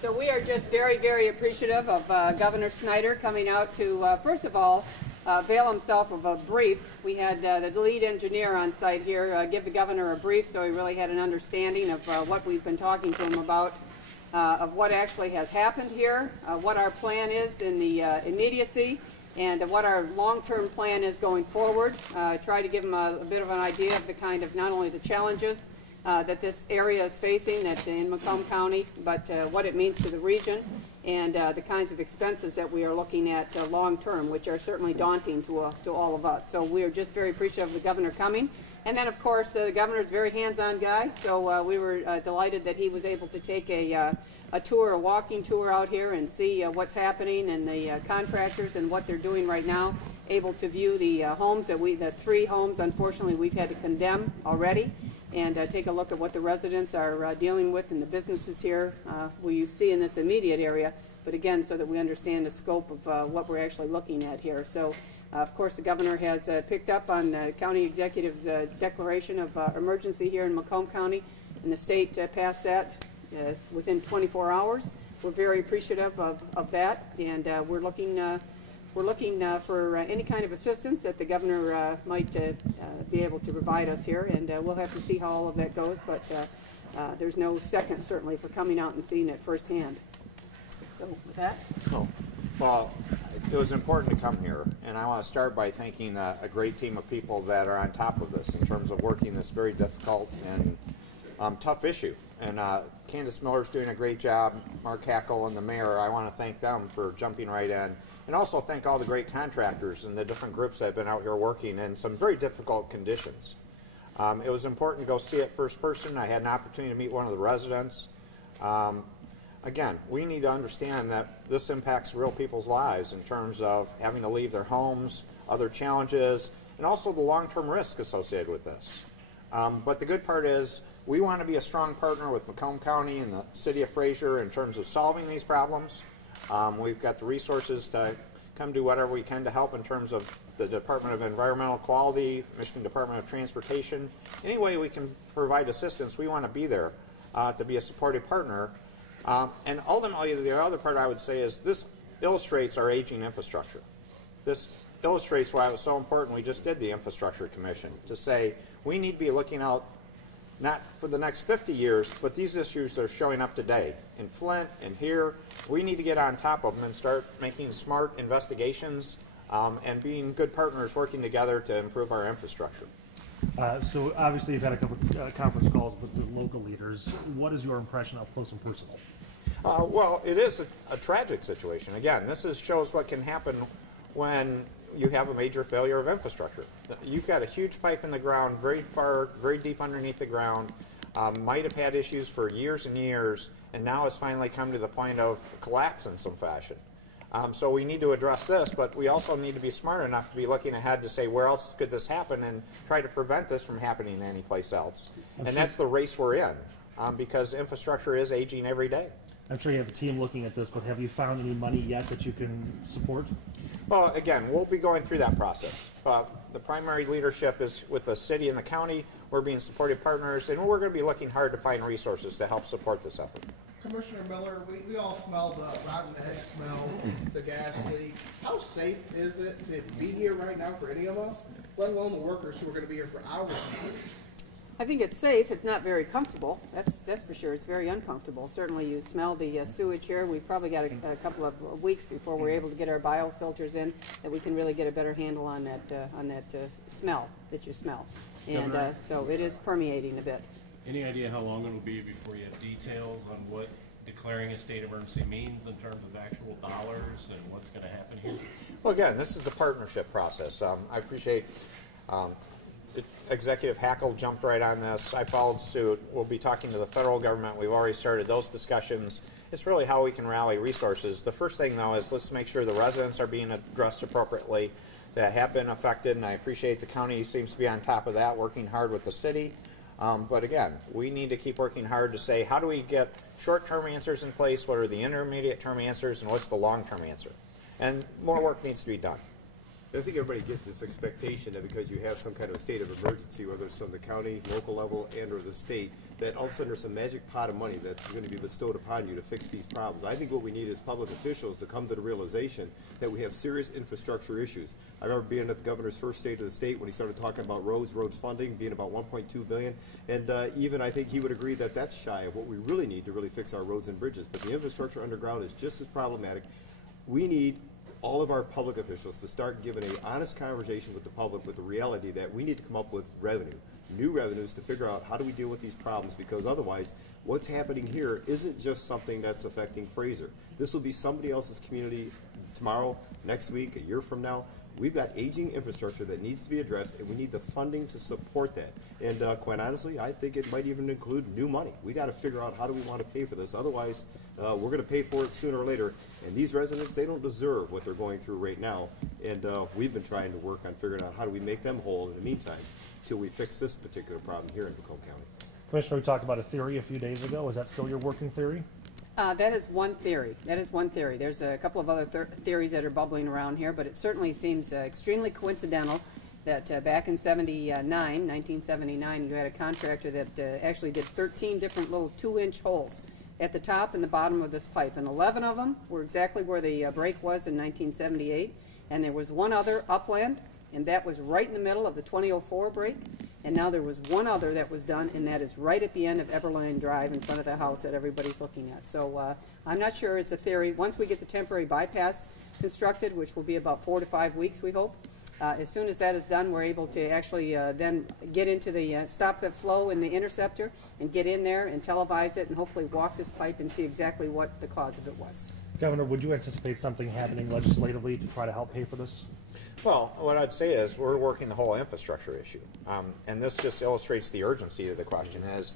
So we are just very, very appreciative of Governor Snyder coming out to, first of all, avail himself of a brief. We had the lead engineer on site here give the governor a brief, so he really had an understanding of what we've been talking to him about, of what actually has happened here, what our plan is in the immediacy, and what our long-term plan is going forward. Try to give him a bit of an idea of the kind of not only the challenges that this area is facing in Macomb County, but what it means to the region and the kinds of expenses that we are looking at long-term, which are certainly daunting to all of us. So we are just very appreciative of the governor coming. And then, of course, the governor's a very hands-on guy, so we were delighted that he was able to take a tour, a walking tour out here and see what's happening and the contractors and what they're doing right now, able to view the homes that the 3 homes, unfortunately, we've had to condemn already, and take a look at what the residents are dealing with and the businesses here, we see in this immediate area, but again, so that we understand the scope of what we're actually looking at here. So, of course, the governor has picked up on the county executive's declaration of emergency here in Macomb County, and the state passed that within 24 hours. We're very appreciative of that, and we're looking for any kind of assistance that the governor might be able to provide us here, and we'll have to see how all of that goes, but there's no second, certainly, for coming out and seeing it firsthand. So, with that. Oh, well, it was important to come here, and I want to start by thanking a great team of people that are on top of this in terms of working this very difficult and tough issue. And Candace Miller's doing a great job, Mark Hackle and the mayor. I want to thank them for jumping right in. And also thank all the great contractors and the different groups that have been out here working in some very difficult conditions. It was important to go see it first person. I had an opportunity to meet one of the residents. Again, we need to understand that this impacts real people's lives in terms of having to leave their homes, other challenges, and also the long-term risk associated with this. But the good part is we want to be a strong partner with Macomb County and the city of Fraser in terms of solving these problems. We've got the resources to come do whatever we can to help in terms of the Department of Environmental Quality, Michigan Department of Transportation. Any way we can provide assistance, we want to be there to be a supportive partner. And ultimately, the other part I would say is this illustrates our aging infrastructure. This illustrates why it was so important we just did the Infrastructure Commission, to say we need to be looking out not for the next 50 years, but these issues are showing up today. In Flint and here, we need to get on top of them and start making smart investigations and being good partners working together to improve our infrastructure. So obviously you've had a couple conference calls with the local leaders. What is your impression up close and personal? Well, it is a tragic situation. Again, this shows what can happen when you have a major failure of infrastructure. You've got a huge pipe in the ground, very far, very deep underneath the ground, might have had issues for years and years, and now it's finally come to the point of collapse in some fashion. So we need to address this, but we also need to be smart enough to be looking ahead to say where else could this happen and try to prevent this from happening anyplace else. And that's the race we're in, because infrastructure is aging every day. I'm sure you have a team looking at this, but have you found any money yet that you can support? Well, again, we'll be going through that process. The primary leadership is with the city and the county. We're being supportive partners, and we're going to be looking hard to find resources to help support this effort. Commissioner Miller, we all smell the rotten egg smell, the gas leak. How safe is it to be here right now for any of us, let alone the workers who are going to be here for hours and hours? I think it's safe. It's not very comfortable. That's for sure. It's very uncomfortable. Certainly, you smell the sewage here. We've probably got a couple of weeks before we're able to get our biofilters in, that we can really get a better handle on that smell that you smell. And so it is permeating a bit. Any idea how long it will be before you have details on what declaring a state emergency means in terms of actual dollars and what's going to happen here? Well, again, this is the partnership process. I appreciate Executive Hackle jumped right on this. I followed suit. We'll be talking to the federal government. We've already started those discussions. It's really how we can rally resources. The first thing, though, is let's make sure the residents are being addressed appropriately that have been affected, and I appreciate the county seems to be on top of that, working hard with the city. But again, we need to keep working hard to say, how do we get short-term answers in place, what are the intermediate-term answers, and what's the long-term answer? And more work needs to be done. I think everybody gets this expectation that because you have some kind of state of emergency, whether it's on the county, local level, and or the state, that all of a sudden there's some magic pot of money that's going to be bestowed upon you to fix these problems. I think what we need is public officials to come to the realization that we have serious infrastructure issues. I remember being at the governor's first state of the state when he started talking about roads funding being about $1.2 billion, and even I think he would agree that that's shy of what we really need to really fix our roads and bridges. But the infrastructure underground is just as problematic. We need all of our public officials to start giving an honest conversation with the public with the reality that we need to come up with revenue, new revenues to figure out how do we deal with these problems, because otherwise what's happening here isn't just something that's affecting Fraser. This will be somebody else's community tomorrow, next week, a year from now. We've got aging infrastructure that needs to be addressed, and we need the funding to support that. And quite honestly, I think it might even include new money. We got to figure out how do we want to pay for this. Otherwise, we're going to pay for it sooner or later. And these residents, they don't deserve what they're going through right now. And we've been trying to work on figuring out how do we make them whole in the meantime till we fix this particular problem here in Macomb County. Commissioner, we talked about a theory a few days ago. Is that still your working theory? That is one theory. That is one theory. There's a couple of other theories that are bubbling around here, but it certainly seems extremely coincidental that back in 1979, you had a contractor that actually did 13 different little 2-inch holes at the top and the bottom of this pipe, and 11 of them were exactly where the break was in 1978, and there was one other upland, and that was right in the middle of the 2004 break. And now there was one other that was done, and that is right at the end of Eberline Drive in front of the house that everybody's looking at. So I'm not sure it's a theory. Once we get the temporary bypass constructed, which will be about 4 to 5 weeks, we hope, as soon as that is done, we're able to actually then get into the stop the flow in the interceptor and get in there and televise it and hopefully walk this pipe and see exactly what the cause of it was. Governor, would you anticipate something happening legislatively to try to help pay for this? Well, what I'd say is we're working the whole infrastructure issue, and this just illustrates the urgency of the question. As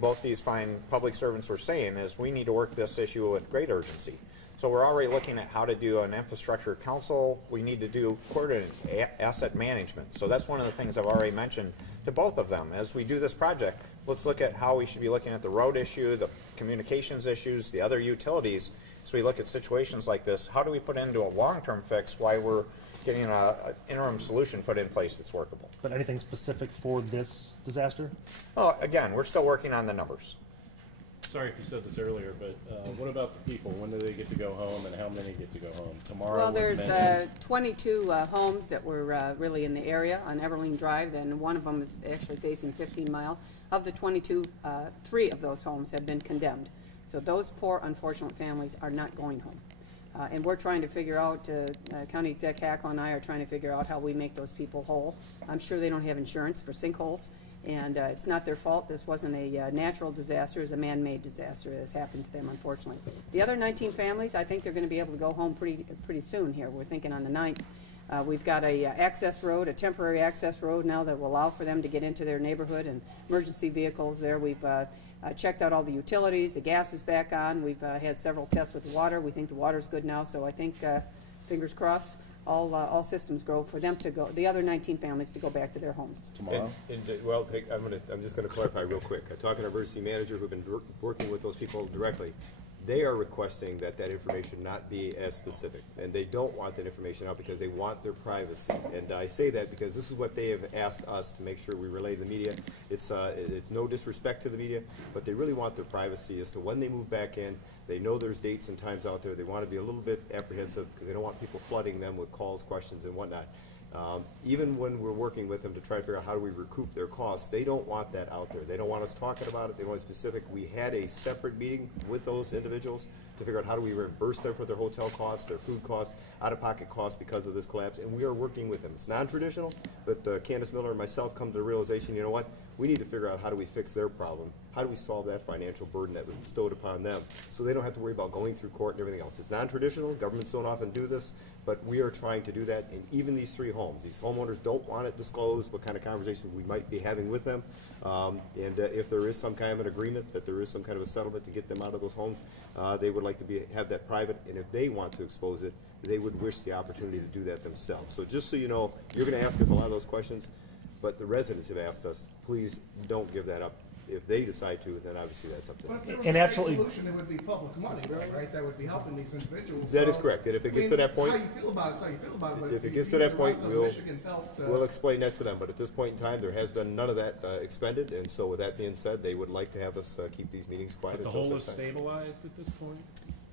both these fine public servants were saying, is we need to work this issue with great urgency. So we're already looking at how to do an infrastructure council. We need to do coordinated asset management. So that's one of the things I've already mentioned to both of them. As we do this project, let's look at how we should be looking at the road issue, the communications issues, the other utilities. So we look at situations like this. How do we put into a long-term fix while we're getting an interim solution put in place that's workable? But anything specific for this disaster? Well, again, we're still working on the numbers. Sorry if you said this earlier, but what about the people? When do they get to go home, and how many get to go home? Tomorrow Well, was there's mentioned. 22 homes that were really in the area on Everling Drive, and one of them is actually facing 15 Mile. Of the 22, 3 of those homes have been condemned. So those poor, unfortunate families are not going home. And we're trying to figure out, County Exec Hackle and I are trying to figure out how we make those people whole. I'm sure they don't have insurance for sinkholes, and it's not their fault. This wasn't a natural disaster. It was a man-made disaster that has happened to them, unfortunately. The other 19 families, I think they're going to be able to go home pretty soon here. We're thinking on the 9th. We've got a access road, a temporary access road now that will allow for them to get into their neighborhood, and emergency vehicles there. We've checked out all the utilities. The gas is back on. We've had several tests with the water. We think the water's good now, so I think, fingers crossed, all systems go for them to go, the other 19 families to go back to their homes. Tomorrow? Well, I'm just going to clarify real quick. I talked to our emergency manager who've been working with those people directly. They are requesting that information not be as specific, and they don't want that information out because they want their privacy. And I say that because this is what they have asked us to make sure we relay to the media. It's no disrespect to the media, but they really want their privacy as to when they move back in. They know there's dates and times out there. They want to be a little bit apprehensive because they don't want people flooding them with calls, questions, and whatnot. Even when we're working with them to try to figure out how do we recoup their costs, they don't want that out there. They don't want us talking about it. They don't want it specific. We had a separate meeting with those individuals to figure out how do we reimburse them for their hotel costs, their food costs, out-of-pocket costs because of this collapse, and we are working with them. It's non-traditional, but Candace Miller and myself come to the realization, you know what, we need to figure out how do we fix their problem, how do we solve that financial burden that was bestowed upon them, so they don't have to worry about going through court and everything else. It's non-traditional, governments don't often do this, but we are trying to do that, and even these 3 homes, these homeowners don't want it disclosed, what kind of conversation we might be having with them, and if there is some kind of an agreement, that there is some kind of a settlement to get them out of those homes, they would like to have that private, and if they want to expose it, they would wish the opportunity to do that themselves. So just so you know, you're going to ask us a lot of those questions, but the residents have asked us, please don't give that up. If they decide to, then obviously that's up to But them. if there was And a state absolutely- solution, it would be public money, though, right? That would be helping these individuals. That is So, correct. And if it I gets to mean, that point- how you feel about it, is how you feel about it. But If it you gets to need that the point, rest of we'll- Michigan's help to- We'll explain that to them, but at this point in time, there has been none of that expended, and so with that being said, they would like to have us keep these meetings quiet But the until hole is such time. stabilized at this point?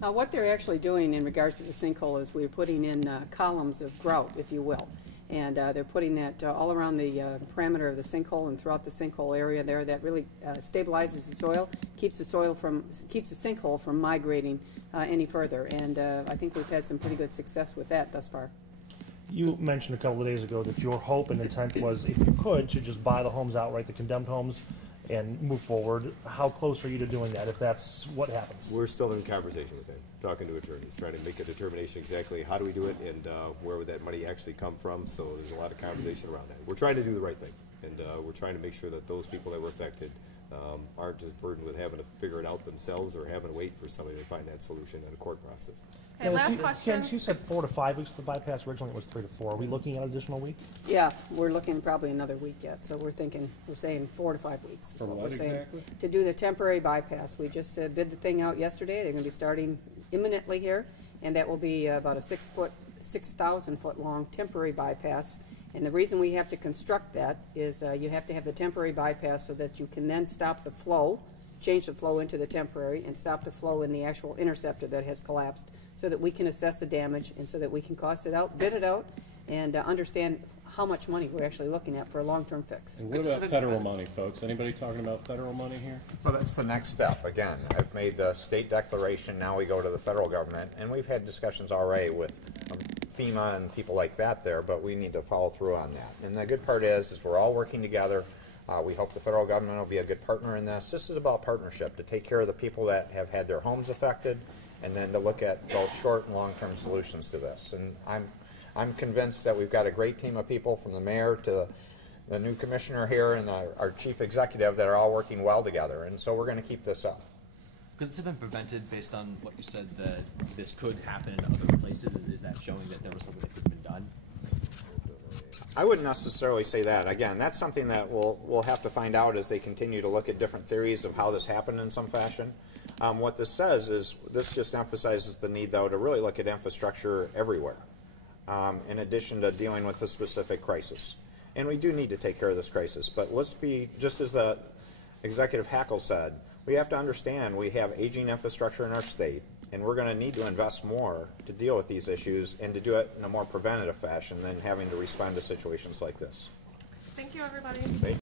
What they're actually doing in regards to the sinkhole is we're putting in columns of grout, if you will. And they're putting that all around the parameter of the sinkhole and throughout the sinkhole area there. That really stabilizes the soil, keeps the sinkhole from migrating any further. And I think we've had some pretty good success with that thus far. You mentioned a couple of days ago that your hope and intent was, if you could, to just buy the homes outright, the condemned homes, and move forward. How close are you to doing that, if that's what happens? We're still in conversation with them, talking to attorneys, trying to make a determination exactly how do we do it and where would that money actually come from. So there's a lot of conversation around that. We're trying to do the right thing, and we're trying to make sure that those people that were affected aren't just burdened with having to figure it out themselves or having to wait for somebody to find that solution in a court process. Okay, last question. Ken, you said 4 to 5 weeks to bypass. Originally it was 3 to 4. Are we looking at an additional week? Yeah, we're looking probably another week yet. So we're saying 4 to 5 weeks. For is what we're saying. exactly? To do the temporary bypass. We just bid the thing out yesterday. They're going to be starting imminently here, and that will be about a 6,000-foot long temporary bypass. And the reason we have to construct that is you have to have the temporary bypass so that you can then stop the flow, change the flow into the temporary, and stop the flow in the actual interceptor that has collapsed, so that we can assess the damage and so that we can cost it out, bid it out, and understand how much money we're actually looking at for a long-term fix. And what about federal money, folks? Anybody talking about federal money here? So that's the next step. Again, I've made the state declaration, now we go to the federal government, and we've had discussions already with FEMA and people like that there, but we need to follow through on that. And the good part is we're all working together. We hope the federal government will be a good partner in this. This is about partnership, to take care of the people that have had their homes affected, and then to look at both short and long-term solutions to this. And I'm convinced that we've got a great team of people, from the mayor to the new commissioner here and our chief executive, that are all working well together. And so we're going to keep this up. Could this have been prevented based on what you said that this could happen in other places? Is that showing that there was something that could have been done? I wouldn't necessarily say that. Again, that's something that we'll have to find out as they continue to look at different theories of how this happened in some fashion. What this says is this just emphasizes the need, though, to really look at infrastructure everywhere, in addition to dealing with the specific crisis. And we do need to take care of this crisis. But let's be, just as the Executive Hackle said, we have to understand we have aging infrastructure in our state, and we're going to need to invest more to deal with these issues and to do it in a more preventative fashion than having to respond to situations like this. Thank you, everybody.